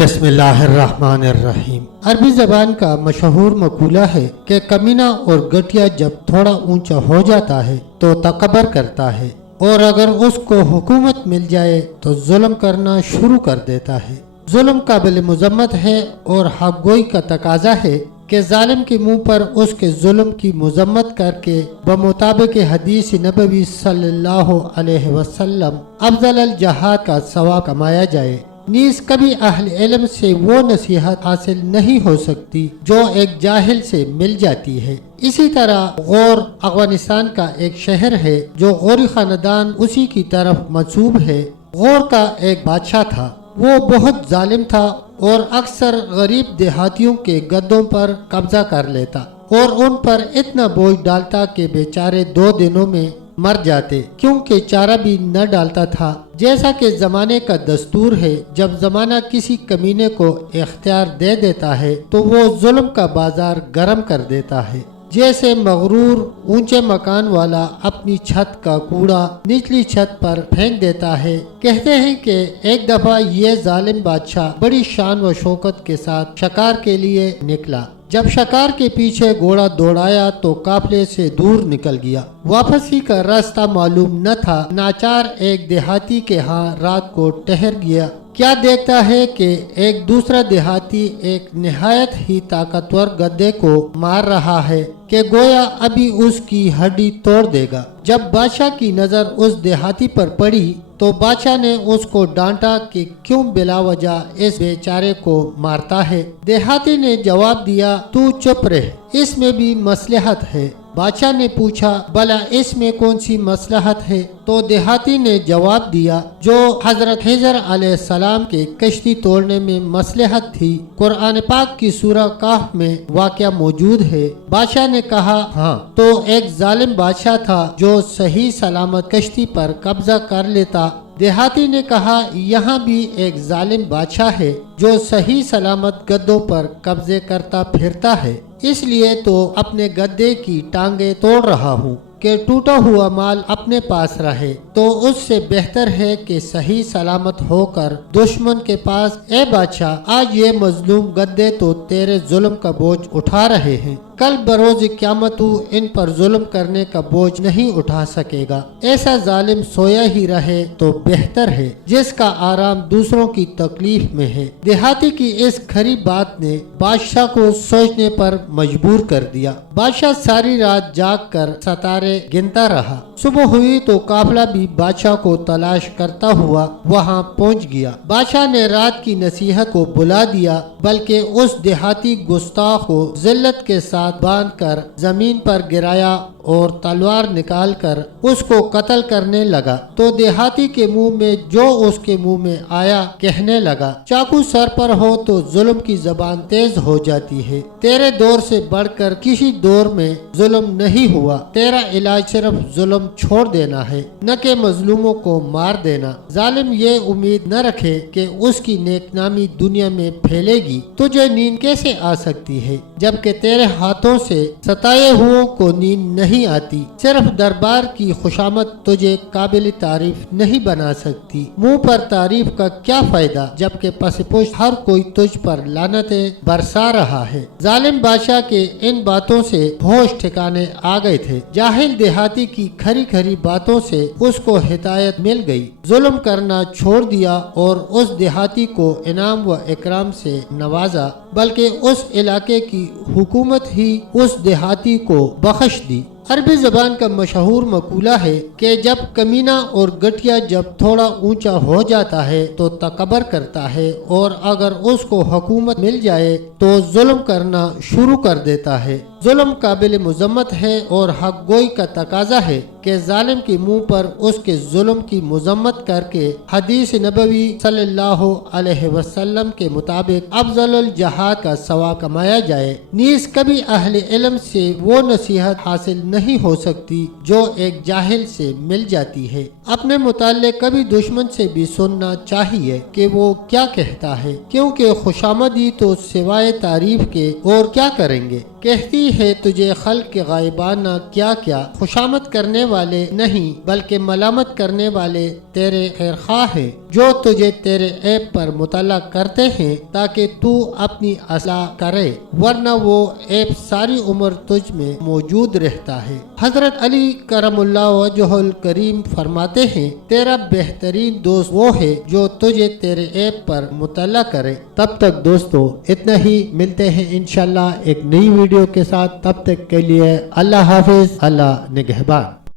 بسم اللہ الرحمن الرحیم۔ عربی زبان کا مشہور مقولہ ہے کہ کمینہ اور گٹیا جب تھوڑا اونچا ہو جاتا ہے تو تکبر کرتا ہے، اور اگر اس کو حکومت مل جائے تو ظلم کرنا شروع کر دیتا ہے۔ ظلم قابل مذمت ہے اور حق گوئی کا تقاضا ہے کہ ظالم کے منہ پر اس کے ظلم کی مذمت کر کے بمطابق حدیث نبوی صلی اللہ علیہ وسلم افضل الجہاد کا ثواب کمایا جائے۔ نیز کبھی اہل علم سے وہ نصیحت حاصل نہیں ہو سکتی جو ایک جاہل سے مل جاتی ہے۔ اسی طرح غور افغانستان کا ایک شہر ہے جو غوری خاندان اسی کی طرف منسوب ہے۔ غور کا ایک بادشاہ تھا، وہ بہت ظالم تھا اور اکثر غریب دیہاتیوں کے گدوں پر قبضہ کر لیتا اور ان پر اتنا بوجھ ڈالتا کہ بیچارے 2 دنوں میں مر جاتے، کیونکہ چارہ بھی نہ ڈالتا تھا۔ جیسا کہ زمانے کا دستور ہے، جب زمانہ کسی کمینے کو اختیار دے دیتا ہے تو وہ ظلم کا بازار گرم کر دیتا ہے۔ جیسے مغرور اونچے مکان والا اپنی چھت کا کوڑا نچلی چھت پر پھینک دیتا ہے۔ کہتے ہیں کہ ایک دفعہ یہ ظالم بادشاہ بڑی شان و شوکت کے ساتھ شکار کے لیے نکلا۔ جب شکار کے پیچھے گھوڑا دوڑایا تو قافلے سے دور نکل گیا۔ واپسی کا راستہ معلوم نہ تھا۔ ناچار ایک دیہاتی کے ہاں رات کو ٹہر گیا۔ کیا دیکھتا ہے کہ ایک دوسرا دیہاتی ایک نہایت ہی طاقتور گدے کو مار رہا ہے کہ گویا ابھی اس کی ہڈی توڑ دے گا۔ جب بادشاہ کی نظر اس دیہاتی پر پڑی تو بادشاہ نے اس کو ڈانٹا کہ کیوں بلا وجہ اس بیچارے کو مارتا ہے۔ دیہاتی نے جواب دیا، تو چپ رہ، اس میں بھی مصلحت ہے۔ بادشاہ نے پوچھا، بھلا اس میں کون سی مصلحت ہے؟ تو دیہاتی نے جواب دیا، جو حضرت خضر علیہ السلام کے کشتی توڑنے میں مصلحت تھی، قرآن پاک کی سورہ کہف میں واقعہ موجود ہے۔ بادشاہ نے کہا، ہاں۔ تو ایک ظالم بادشاہ تھا جو صحیح سلامت کشتی پر قبضہ کر لیتا۔ دیہاتی نے کہا، یہاں بھی ایک ظالم بادشاہ ہے جو صحیح سلامت گدوں پر قبضے کرتا پھرتا ہے، اس لیے تو اپنے گدے کی ٹانگیں توڑ رہا ہوں کہ ٹوٹا ہوا مال اپنے پاس رہے۔ تو اس سے بہتر ہے کہ صحیح سلامت ہو کر دشمن کے پاس، اے بادشاہ، آج یہ مظلوم گدے تو تیرے ظلم کا بوجھ اٹھا رہے ہیں، کل بروز قیامت تو ان پر ظلم کرنے کا بوجھ نہیں اٹھا سکے گا۔ ایسا ظالم سویا ہی رہے تو بہتر ہے جس کا آرام دوسروں کی تکلیف میں ہے۔ دیہاتی کی اس کھری بات نے بادشاہ کو سوچنے پر مجبور کر دیا۔ بادشاہ ساری رات جاگ کر ستارے گنتا رہا۔ صبح ہوئی تو قافلہ بھی بادشاہ کو تلاش کرتا ہوا وہاں پہنچ گیا۔ بادشاہ نے رات کی نصیحت کو بلا دیا، بلکہ اس دیہاتی گستاخ کو ذلت کے ساتھ باندھ کر زمین پر گرایا اور تلوار نکال کر اس کو قتل کرنے لگا۔ تو دیہاتی کے منہ میں جو اس کے منہ میں آیا کہنے لگا، چاقو سر پر ہو تو ظلم کی زبان تیز ہو جاتی ہے۔ تیرے دور سے بڑھ کر کسی دور میں ظلم نہیں ہوا۔ تیرا علاج صرف ظلم چھوڑ دینا ہے، نہ کہ مظلوموں کو مار دینا۔ ظالم یہ امید نہ رکھے کہ اس کی نیک نامی دنیا میں پھیلے گی۔ تجھے نیند کیسے آ سکتی ہے جبکہ تیرے ہاتھوں سے ستائے ہوں کو نیند نہیں آتی؟ صرف دربار کی خوشامد تجھے قابل تعریف نہیں بنا سکتی۔ منہ پر تعریف کا کیا فائدہ جبکہ پس پشت ہر کوئی تجھ پر لعنتیں برسا رہا ہے۔ ظالم بادشاہ کے ان باتوں سے ہوش ٹھکانے آ گئے تھے۔ جاہل دیہاتی کی کھری کھری باتوں سے اس کو ہدایت مل گئی۔ ظلم کرنا چھوڑ دیا اور اس دیہاتی کو انعام و اکرام سے نوازا، بلکہ اس علاقے کی حکومت ہی اس دیہاتی کو بخش دی۔ عربی زبان کا مشہور مقولہ ہے کہ جب کمینہ اور گٹیا جب تھوڑا اونچا ہو جاتا ہے تو تکبر کرتا ہے، اور اگر اس کو حکومت مل جائے تو ظلم کرنا شروع کر دیتا ہے۔ ظلم قابل مذمت ہے اور حق گوئی کا تقاضا ہے کہ ظالم کے منہ پر اس کے ظلم کی مذمت کر کے حدیث نبوی صلی اللہ علیہ وسلم کے مطابق افضل الجہاد کا ثواب کمایا جائے۔ نیز کبھی اہل علم سے وہ نصیحت حاصل نہیں ہو سکتی جو ایک جاہل سے مل جاتی ہے۔ اپنے متعلق کبھی دشمن سے بھی سننا چاہیے کہ وہ کیا کہتا ہے، کیونکہ خوشامدی تو سوائے تعریف کے اور کیا کریں گے۔ کہتی ہے تجھے خلق کے غائبانہ کیا کیا، خوشامد کرنے والے نہیں بلکہ ملامت کرنے والے تیرے خیر خواہ ہیں، جو تجھے تیرے عیب پر مطلع کرتے ہیں تاکہ تو اپنی اصلاح کرے، ورنہ وہ عیب ساری عمر تجھ میں موجود رہتا ہے۔ حضرت علی کرم اللہ وجہ الکریم فرماتے ہیں تیرا بہترین دوست وہ ہے جو تجھے تیرے عیب پر مطلع کرے۔ تب تک دوستو اتنا ہی، ملتے ہیں انشاءاللہ ایک نئی ویڈیو کے ساتھ، تب تک کے لیے اللہ حافظ، اللہ نگہبان۔